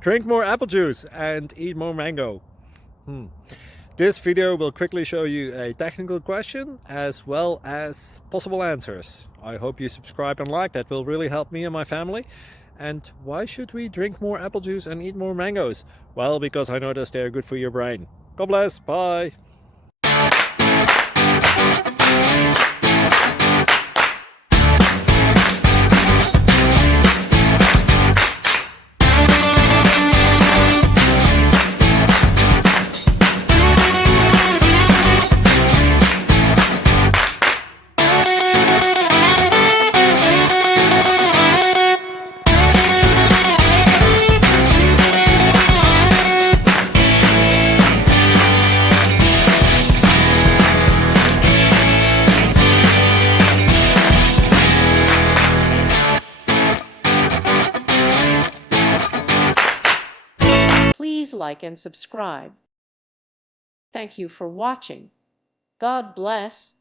Drink more apple juice and eat more mango. This video will quickly show you a technical question as well as possible answers. I hope you subscribe and like, that will really help me and my family. And why should we drink more apple juice and eat more mangoes? Well, because I noticed they're good for your brain. God bless, bye! Please like and subscribe. Thank you for watching. God bless.